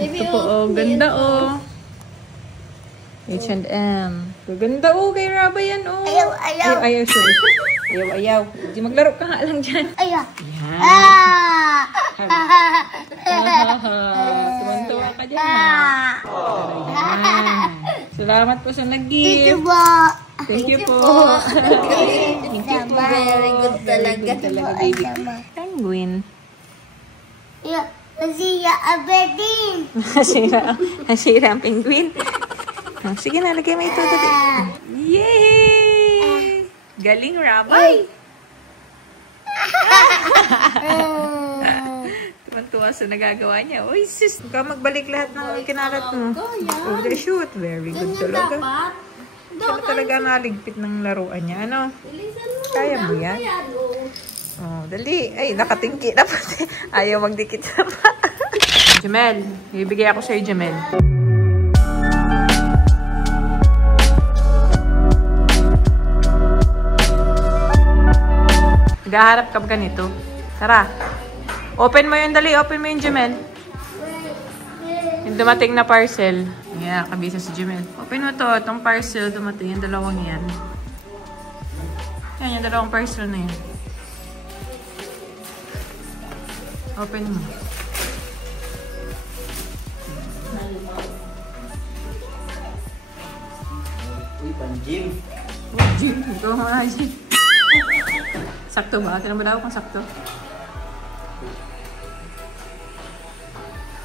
Ito po, oh. Ganda, oh. H&M. Ganda, oh. Kay Raba yan, oh. Ayaw, sorry. Ayaw. Di maglaro ka nga lang dyan. Ayaw. Yan. Tuwan-tuwa ka dyan, ha? Yan. Salamat po sa nag-gift. Thank you po. Thank you po. Very good talaga. Baby. Penguin. Nasira ang bedin. Nasira ang penguin. Sige na, lagay mo ito. Yay! Galing, Rabay. Tuwan-tuwa sa nagagawa niya. Uy, sis, huwag ka magbalik lahat ng kinalat mo. Overshoot. Very good talaga. Siya talaga naligpit ng laruan niya. Ano? Kaya mo yan? Oh, dali. Ay, nakatingki na pati. Ayaw magdikit na pa. Jamel, ibigay ako sa'yo, Jamel. Nagaharap ka ba ganito? Tara. Open mo yun, dali. Open mo yun, Jamel. Yung dumating na parcel. Yeah, kabisa si Jamel. Open mo to. Itong parcel dumating. Yung dalawang yan. Yan, yung dalawang parcel na yan. Open mo. Uy, pan-gym. Gym. Ikaw mga gym. Sakto ba? Tinan mo daw kung sakto.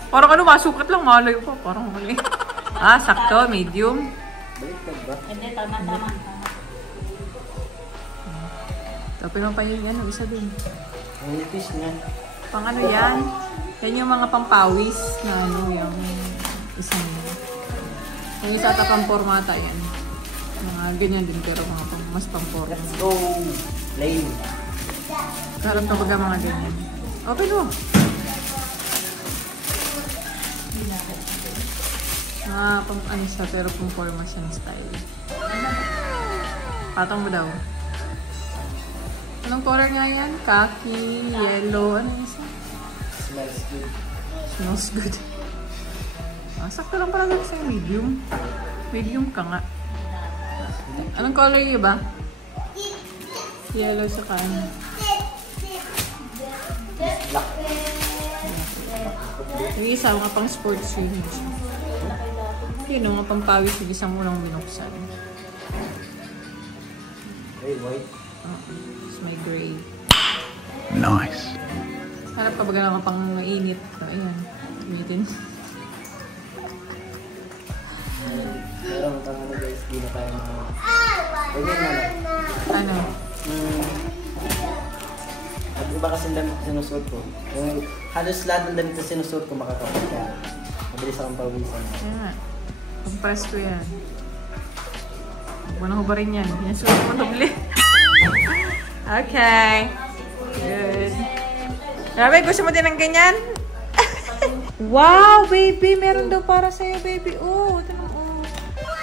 Parang ano, masukat lang. Malayo pa. Parang mali. Sakto. Medium. Baliktad ba? Hindi, tama. Tapos mo pa yung yan. Isa din. Ang nipis na. Pang ano yan? Yan yung mga pampawis na ano yung isang yung isa ata pampormata yan. Mga ganyan din pero mga mas pamporma. Let's go! Lane. Karoon ka baga mga ganyan. Open mo! Pang ano siya pero pamporma siyang style. Patong mo daw. Anong color nga yan? Khaki, yellow, ano yung isa? Smells good. Smells good. Sakto lang pala sa medium. Medium ka nga. Anong color yun ba? Yellow sa ano? Black. Yung isa, mga pang sports yun. Yun, mga pampawis yung isang unang binuksan. Hey, white. It's my gray. Nice. Harap ka baga lang pang mainit. Ayan. Gamitin. Pero ang tanong na guys, di na tayo mga... Ganyan na lang. Ano? At iba kasi ang damit na sinusuot ko. Yung halos lahat ng damit na sinusuot ko makakapit ka. Mabilis akong pawisan. Kaya. Compress ko yan. Huwag mo na hubarin yan. Yan suot mo tabli. Okay. Good. Grabe, gusto mo din ng ganyan? Wow, baby! Meron daw para sa'yo, baby. Oh, ito lang, oh.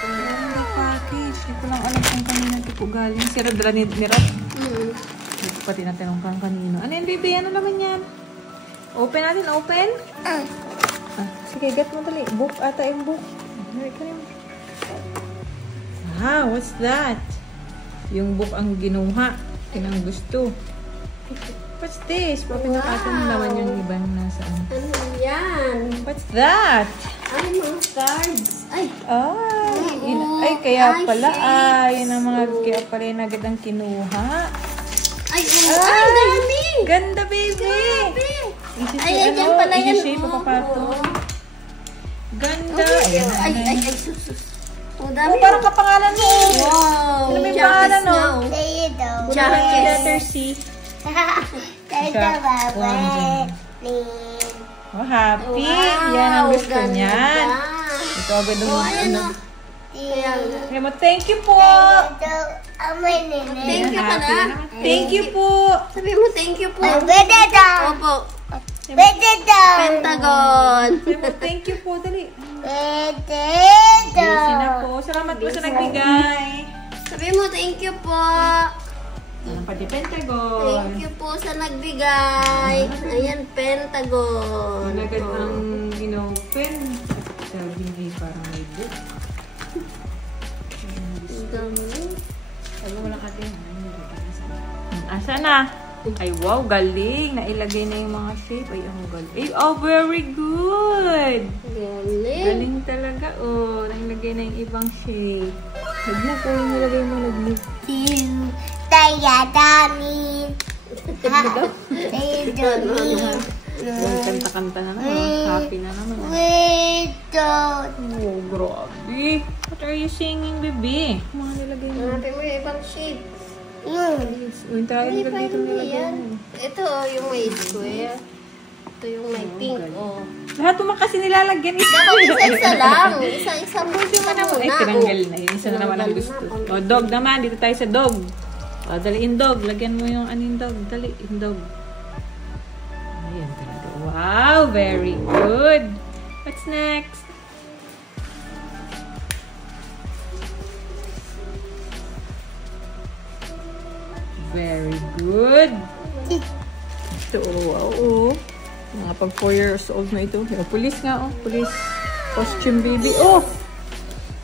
Meron daw package. Hindi ko lang alam kung kanina ito po galing. Si Rodra ni Rod. Hindi ko pati natanong kang kanino. Ano yan, baby? Ano naman yan? Open natin, open? Sige, get mo dali. Book ata yung book. Ah, what's that? Yung book ang ginuha. Pinang gusto. What's this? Open natin naman yung ibang nasaan. Ano yan? What's that? Ay, mga cards. Ay! Ay, kaya pala. Yun ang mga kaya pala yung agad ang kinuha. Ay, ang dami! Ganda, baby! Ay, dyan pala yan. I-shape pa pato. Ganda! Ay, sus. Oh, dami. Parang kapangalan mo. Wow! Ano may pangalan, no? Jacket. Letter C. Oh, happy. Yan ang gusto niyan. Ito agad ang Kaya mo, thank you po. Thank you ka na. Thank you po. Sabi mo, thank you po. Opo. Pentagon. Sabi mo, thank you po. Dali. Busy na po. Salamat po sa nagbigay. Sabi mo, thank you po. Ano pati Pentagon. Thank you po sa nagbigay. Ayan, Pentagon. Nagad ang, pen. Sabi niya parang may book. Ang dami. Sabi mo lang ate. Asa na? Ay, wow, galing. Nailagay na yung mga shape. Ay, ang galing. Ay, oh, very good. Galing. Galing talaga, oh. Nailagay na yung ibang shape. Naglag ko yung nilagay mo, naglag. Tayadami. Yung kanta-kanta na naman. Happy na naman. Oh, grabe. What are you singing, baby? Mga nilagay mo. Hanapin mo yung ibang shape. Yung tayo nilagay dito nilagay mo. Ito, yung may square. Ito yung may pink, oh. Lahat mo kasi nilalagyan. Dapat isa-isa lang. Isa-isa mo Ay, tinanggal na yun. Isa na naman ang gusto. O, dog naman. Dito tayo sa dog. O, daliin dog. Lagyan mo yung aning dog. Daliin dog. Ayan talaga. Wow, very good. What's next? Very good. Ito, wow, oh. Mga pag 4 years old na ito. Yung police nga, oh. Police costume baby, oh.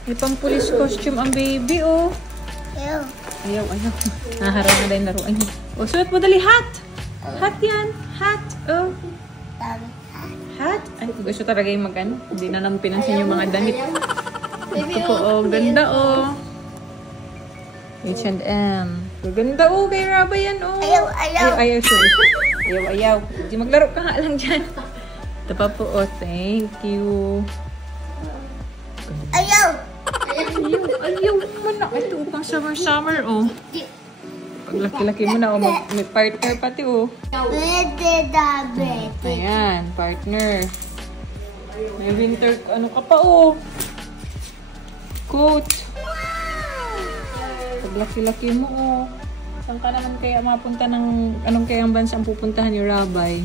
May pang police costume ang baby, oh. Ayaw. Naharap na dahil laruan niya. Oh, suot mo dali, hat. Hat yan. Hat, oh. Hat. Ay, gusto talaga yung mag-ano. Hindi na naman pinansin yung mga damit. Ito po, oh. Ganda, oh. H&M. Ganda, oh. Kay Raba yan, oh. Ayaw. Sorry. Ayaw. Hindi maglaro ka nga lang dyan. Ito pa po, oh. Thank you. Ayaw mo na. Ito, pang summer, oh. Pag laki-laki mo na, oh. May partner pati, oh. Ayan, partner. May winter, ano ka pa, oh. Coat. Pag laki-laki mo, oh. Saan ka naman kaya mapunta ng, anong kaya ang bansa ang pupuntahan ni Rabay?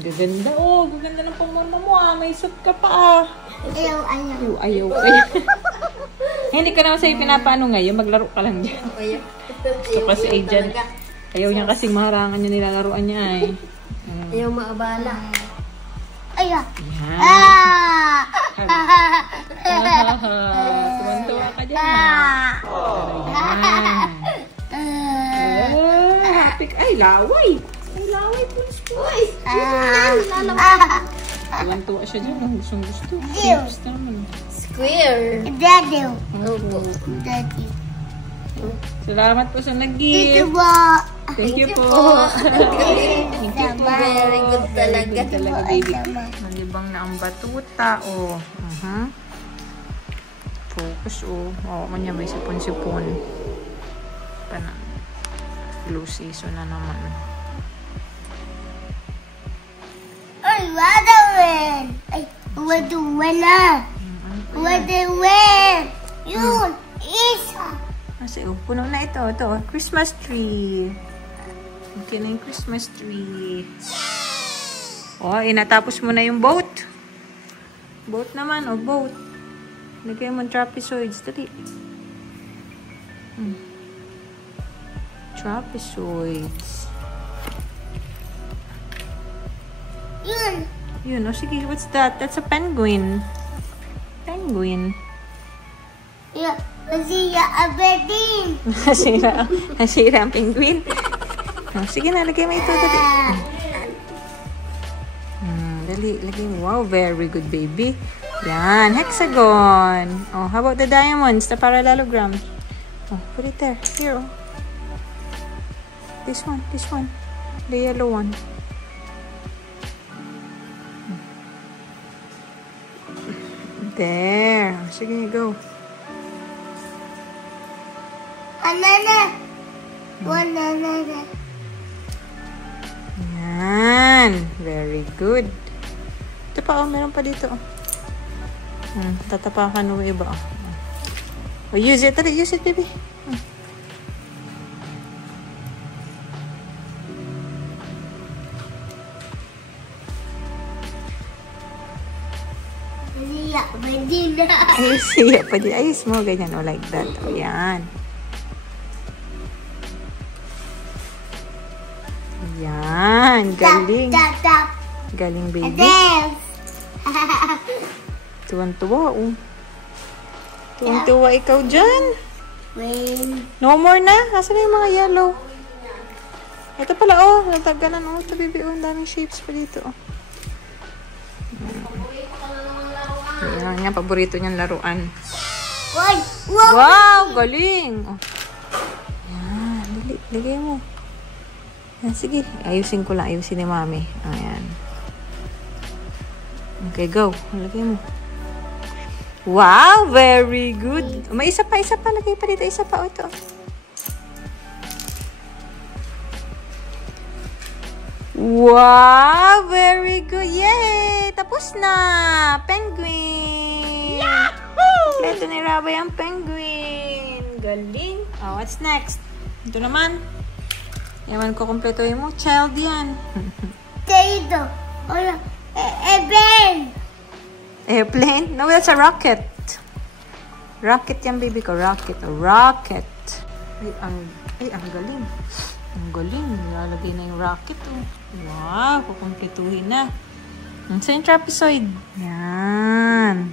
Gaganda, oh. Gaganda ng pamorma mo, ah. May suit ka pa, ah. Ayaw. Hindi ka naman sa'yo pinapaano ngayon. Maglaro ka lang dyan. So kasi ay dyan. Ayaw niya kasing maharangan niya nilalaruan niya, eh. Ayaw maabala. Yan. Tuwan-tuwa ka dyan, ha? Ayan. Oh, happy ka. Ay, laway. Ay, laway po. Tuwan-tuwa siya dyan. Gustong-gusto. Gusto naman. Square. Salamat po sa nag-gift. Thank you po. Thank you po. Very good talaga. Baby. Malibang na ang batuta, oh. Focus, oh. Oo, kanya may sipon-sipon. Blue season na naman. Ay, what the win? Yun, isa. Kasi, oh, puno na ito. Ito, Christmas tree. Okay na yung Christmas tree. Oh, inatapos mo na yung boat. Boat naman, oh, boat. Lagay mo trapezoids. Dali. Trapezoids. Yun, oh, sige, what's that? That's a penguin. Penguin. Yeah, nasira ang bedin. Nasira ang penguin. Oh, sige na, lagay mo ito. Dali, lagay mo. Wow, very good, baby. Yan, hexagon. Oh, how about the diamonds, the parallelogram? Oh, put it there. Here, oh. This one. The yellow one. There. Sige, go. Another. Yan. Very good. Ito pa, oh. Meron pa dito, oh. Tatapakan mo iba, oh. Oh, use it. Tara, use it, baby. Ayos mo, ganyan, oh, like that. Oh, yan. Yan. Galing. Galing, baby. Tuwan-tuwa, oh. Tuwan-tuwa ikaw dyan. No more na. Asan na yung mga yellow? Ito pala, oh. Natagalan, oh. Ito, baby, oh. Ang daming shapes pa dito, oh. Ayan, yan. Paborito niyang laruan. Wow! Galing! Oh. Ayan. Dali. Ligay mo. Ayan, sige. Ayusin ko lang. Ayusin ni mami. Ayan. Okay, go. Lagay mo. Wow! Very good. May isa pa. Lagay pa dito. Isa pa. O, ito. Wow! Very good. Yay! Tapos na. Penguin. Yahoo! Kompleto ni Rabay ang penguin. Galing. Oh, what's next? Ito naman. Yaman ko kumpletuhin mo. Child yan. Dito. Airplane? No, that's a rocket. Rocket yan, baby ko. Rocket. A rocket. Ay, ang galing. Ang galing. Nilalagay na yung rocket. Oh. Wow, kukumpletuhin na. Saan yung trapezoid? Yan.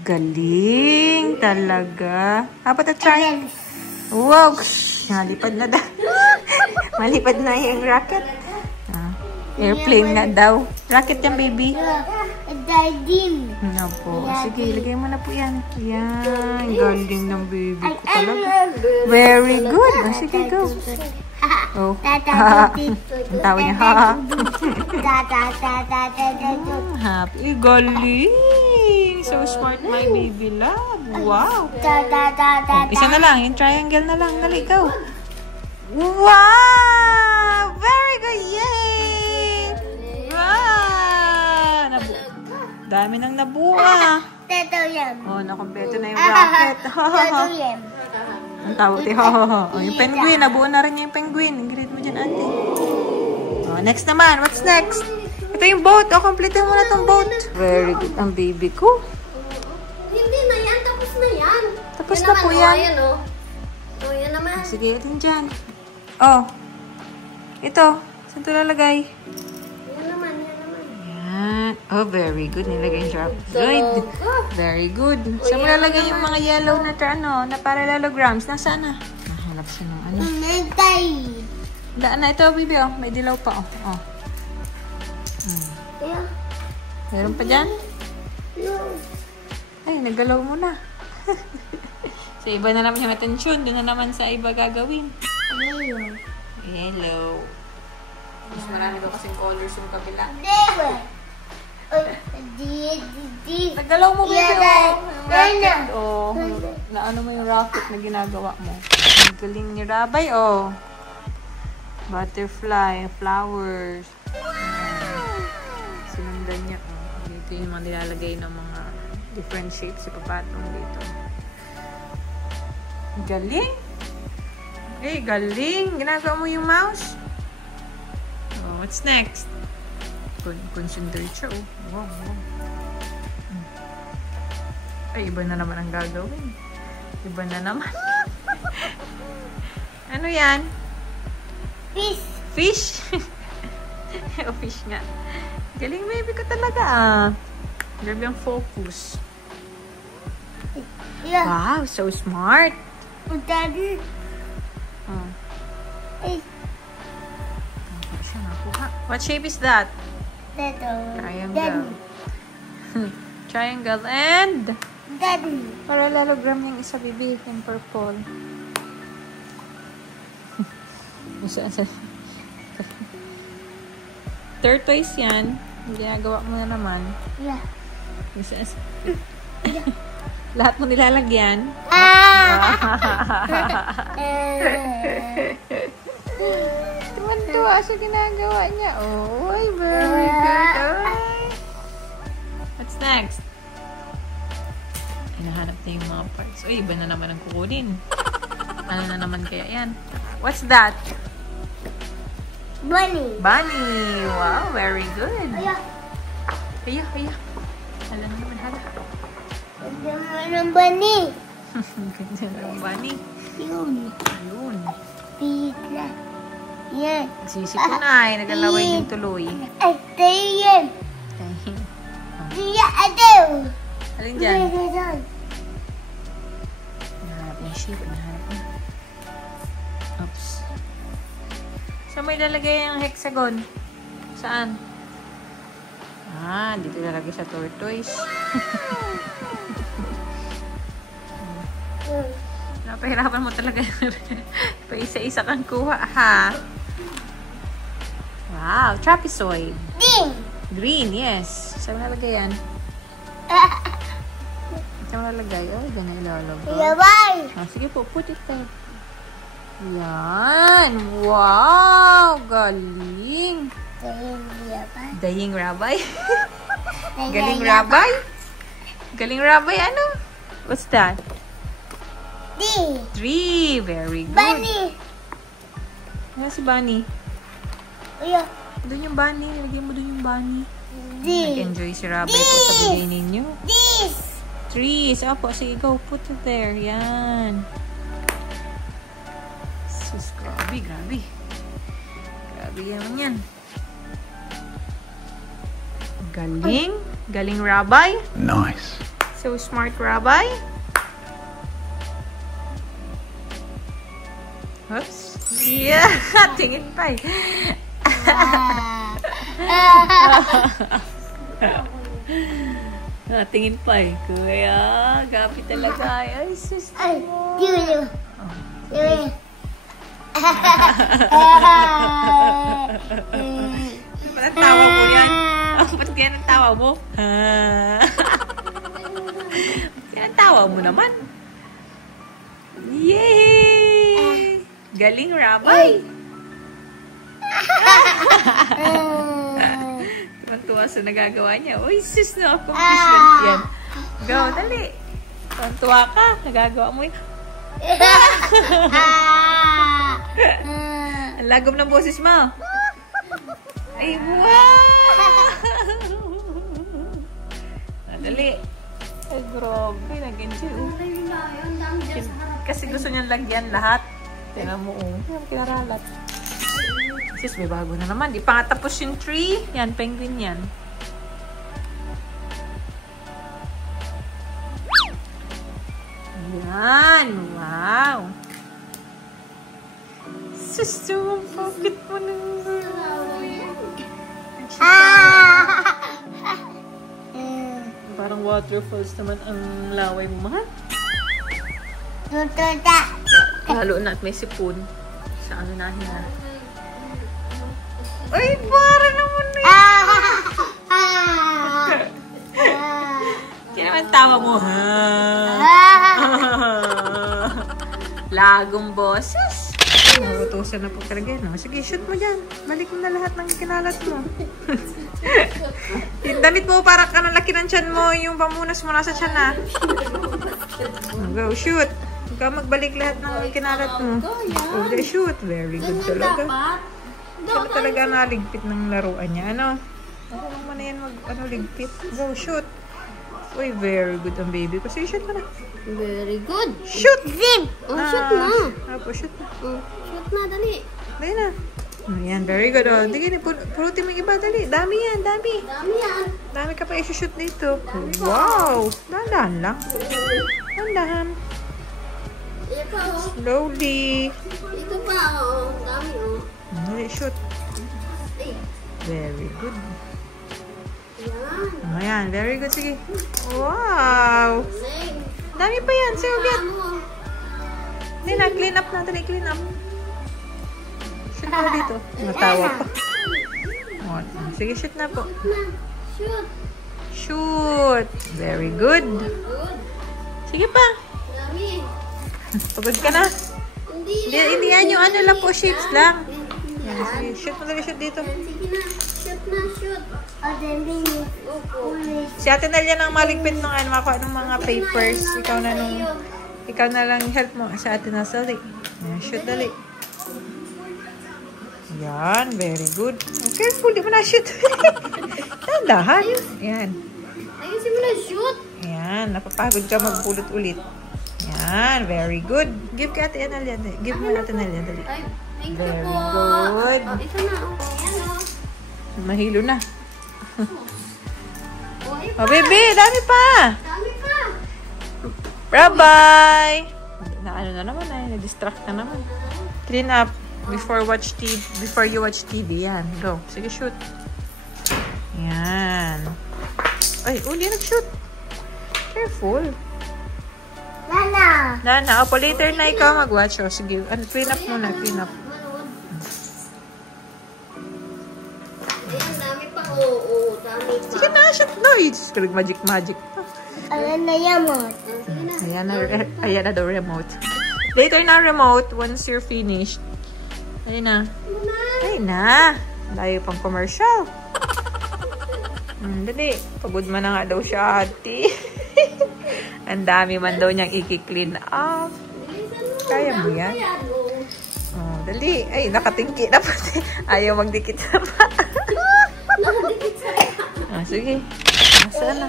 Galing talaga. How about a triangle? Wow. Malipad na daw. Malipad na yung rocket. Airplane na daw. Rocket yan, baby. Daddy. Ano po. Sige, ilagay mo na po yan. Yan. Galing ng baby ko talaga. Very good. Oh, sige, go. Oh. Ang tawa niya. Happy. Galing. So smart, my baby love. Wow. Oh, isa na lang. Yung triangle na lang. Dali, go. Wow. Very good. Yay. Wow. Dami nang nabuha. Oh, nakompleto na yung rocket. Ang tawag tayo. Oh, yung penguin. Nabuo na rin niya yung penguin. Grade mo dyan, ate. Oh, next naman. What's next? Ito yung boat. Oh, kompleto mo na itong boat. Very good. Ang baby ko. Hindi na yan. Tapos na yan. Tapos na po yan. Oh, yan naman. Sige, ito dyan. Oh. Ito. Saan ito lalagay? Oh, very good. Nilagay yung trapezoid. Very good. Saan mo lalagay yung mga yellow na na parallelograms? Nasaan na? Nahanap siya ng ano. Daan na. Ito, baby, oh. May dilaw pa, oh. Oh. Meron pa dyan? Ay, nagalaw mo na. Sa iba na naman yung atensyon. Doon na naman sa iba gagawin. Yellow. Mas marami daw kasing colors yung kabila. Nagalaw mo, baby, oh. Rocket, oh. Naano mo yung rocket na ginagawa mo. Ang galing ni Rabay, oh. Butterfly, flowers. Sinundan niya, oh. Dito yung mga nilalagay ng mga different shapes. Ipapatong dito. Galing. Eh, galing. Ginagawa mo yung mouse. Oh, what's next? Concentrate siya, oh. Wow, wow. Ay, iba na naman ang gagawin. Iba na naman. Ano yan? Fish. Fish? O, fish nga. Galing, baby ko talaga, ah. Grabe ang focus. Yeah. Wow, so smart. Daddy. Oh. Hey. Siya nakuha. What shape is that? Triangle. Triangle and Daddy. parallelogram yung isa, baby. Yung purple. Tortoise yan. Ginagawa mo na naman. Yeah. Lahat mo nilalagyan. Tuwan-tuwa siya ginagawa niya. Oh, very good. Ay. What's next? Hinahanap na yung mga parts. Uy, iba na naman ang kukunin. Ano na naman kaya yan? What's that? Bunny. Bunny. Wow, very good. Aya. Aya. Hala naman, hala. Ganda naman ng bunny. Ganda ng bunny. Yun. Ayun. Pigla. Yan. Nagsisipon na eh. Naglalaway din tuloy. Ay, tayo yan. Diya, adaw. Alin dyan? Nahanap yung shape. Nahanap na. Oops. Saan mo ilalagay yung hexagon? Saan? Ah, dito ilalagay sa tortoise. Napahirapan mo talaga. Pa isa-isa kang kuha, ha? Wow, trapezoid. Ding. Green, yes. Saan mo nalagay yan? Saan mo nalagay? Oh, ganyan ilalagay. Yabay. Ah, sige po, put it there. Yan. Wow, galing. Daying rabay. Galing rabay. Galing rabay, ano? What's that? D. 3. Very good. Bunny. Ano si Bunny? Uyo. Doon yung Bunny. Nilagyan mo doon yung Bunny. D. Nag-enjoy si Rabay ito sa bigay ninyo. This. 3. Opo, sige, go. Put it there. Yan. Sus, grabe, grabe. Grabe naman yan. Galing. Galing, Rabay. Nice. So smart, Rabay. Oops. Yeah. Tingin pa eh. Tingin pa eh. Kuya, gabi talaga. Ay, sis. Ay, yun. Yun. Ba't ang tawa mo yan? Ba't kaya ang tawa mo? Kaya ang tawa mo naman. Yay! Galing, Rabay! Tuwan-tuwa sa nagagawa niya. Uy, sis, no? Accomplishment yan. Go, dali. Tuwan-tuwa ka. Nagagawa mo yun. Ang lagom ng boses mo. Ay, wow! Dali. Ay, grabe. Nag-enjoy. Kasi gusto niyang lagyan lahat. Tingnan mo, oh. Kinaralat. Sis, may bago na naman. Di pa nga tapos yung tree. Yan, penguin yan. Yan. Wow. Sis, yung pocket mo na. Parang waterfalls naman ang laway mo, mahal. Tututa. Lalo na at may sipon. Sa ano nahin na. Ay, para naman na yun. Kaya naman tawa mo, ha? Lagong boses. Nagutusan na po talaga, no? Sige, shoot mo dyan. Balik mo na lahat ng kinalat mo. Yung damit mo, parang kanalaki ng tiyan mo. Yung pamunas mo nasa tiyan, ha? Go, shoot. Huwag ka magbalik lahat ng kinalat mo. Okay, shoot. Very good talaga. Siya talaga naligpit ng laruan niya. Ano? Ako naman na yan ligpit. Go, shoot. Uy, very good ang baby ko. Sige, shoot mo na. Very good. Shoot! Zip! Oh, shoot na. Apo, shoot na. Shoot na, dali. Dali na. Ayan, very good. Oh. Hindi, purutin mo yung iba. Dali. Dami yan, dami. Dami yan. Dami ka pa i-shoot dito. Wow! Dahan lang. Dahan. Ito pa, oh. Slowly. Ito pa, oh. Dami, oh. Dali, shoot. Ay. Very good. Yan. Ayan, very good. Sige. Wow! Leg. Dami pa yan. Sige, ugat. Ano? Hindi na, clean up na. Dali, clean up. Shoot mo dito. Natawa pa. Oh, sige, shoot na po. Shoot. Shoot! Very good. Good. Sige pa. Dami. Pagod ka na. Hindi yan yung ano lang po, shapes lang. Yan, sige. Shoot mo dali, shoot dito. Sige na. Shoot na, shoot. Opo. Si Ate Nelia nang maligpit ng ano, ng mga papers. Ikaw na lang help mo sa Ate Nelia. Dali. Yan, shoot dali. Yan, very good. Careful, di mo na shoot. Tandahan. Yan. Ayusin mo na, shoot. Yan, napapagod ka magpulot ulit. Yan, very good. Give ka Ate Nelia. Give mo Ate Nelia, dali. Ay, Thank you Very po. good. Ito na. Ayan o. Mahilo na. Ay, Oh, baby, dami pa. dami pa. Bye-bye. Na ano na naman ay, na-distract na naman. Clean up before you watch TV. Yan, go. Sige, shoot. Yan. Ay, uli nag-shoot. Careful. Nana, opo, later na ikaw mag-watch. O, sige, clean up muna, clean up. Ayan, dami pa. Oo, dami pa. Sige na, shoot. No, you just magic pa. Ayan na yamot. Sige na. Ayan na the remote. Later na remote, once you're finished. Ayun na. Ayun na. Layo pang commercial. Dali. Pagod man na nga daw siya, ate. Ang dami man daw niyang i-clean up. Kaya mo yan? Oh, dali. Ay, nakatingki na pati. Ayaw magdikit sa pa. Sige. Nasaan na?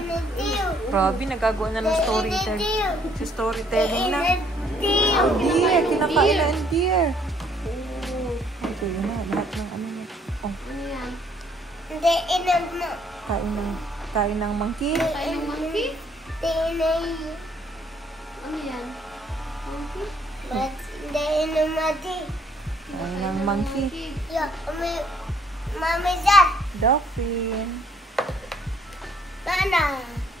Robby, nagagawa na ng storytelling. Si storytelling na. Oh, dear. Kinakain na ang dear. Okay, yun na. Lahat ng ano niya. Oh. Kain ng monkey. Kain ng monkey? Ano yan? Monkey? Kain ng monkey. Dolphin.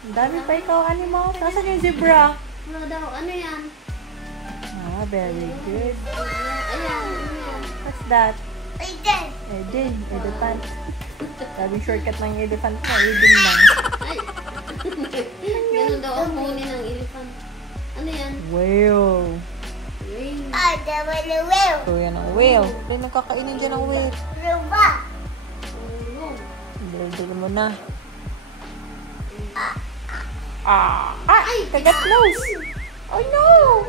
Ang dami pa ikaw, animal. Nasaan yung zebra? Ano daw? Ano yan? Ah, very good. Ayan. What's that? Eden. Elephant. Sabi shortcut ng elephant mo. Eden lang. Ay. Ganun daw ang huli ng elephant. Ano yan? Whale. Whale. So, yan ang whale. May nakakainin dyan ang whale. Dili mo na. Ay! Kagat nose! Oh no!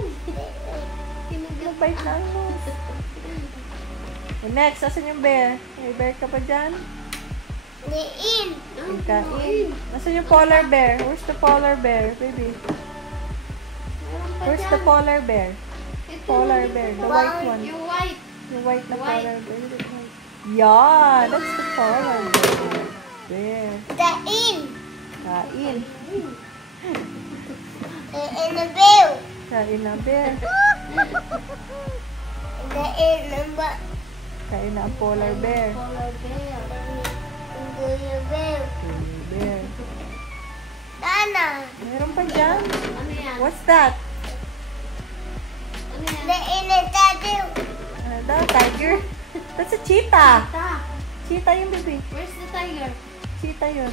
Nabite na ang nose. Next, asan yung bear? May bear ka pa dyan? Kain. Asan yung polar bear? Where's the polar bear, baby? Where's the polar bear? Polar bear, the white one. Yung white. The white na polar bear. Yeah, that's the polar bear. Bear. Kain. Kain na bear. Kain na ang polar bear. Polar bear. Bear. Meron pa dyan. Ano yan? What's that? Ano yan? Ano daw? Tiger? That's a cheetah. Ta. Cheetah yung baby. Where's the tiger? Cheetah yun.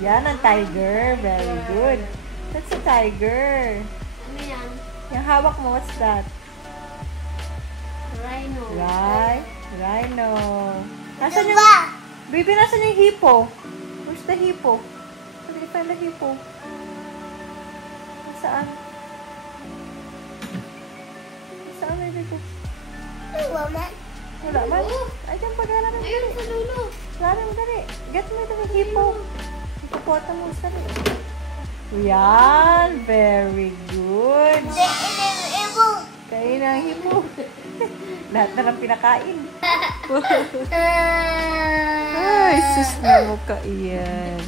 Yan ang tiger. Very good. That's a tiger. Ano yan? Yung hawak mo, what's that? Rhino. Rhino. Nasaan yung... Baby, nasaan yung hippo? Where's the hippo? Can you find the hippo? Nasaan? Nasaan may hippo? Wala man? Ay, dyan pa gala na. Ayun, sa dulo. Gala mo, dali. Get mo ito yung hippo. Ipapota mo, dali. Yan. Very good. Kain ang hippo. Lahat na lang pinakain. Ay, sus na mo ka iyan.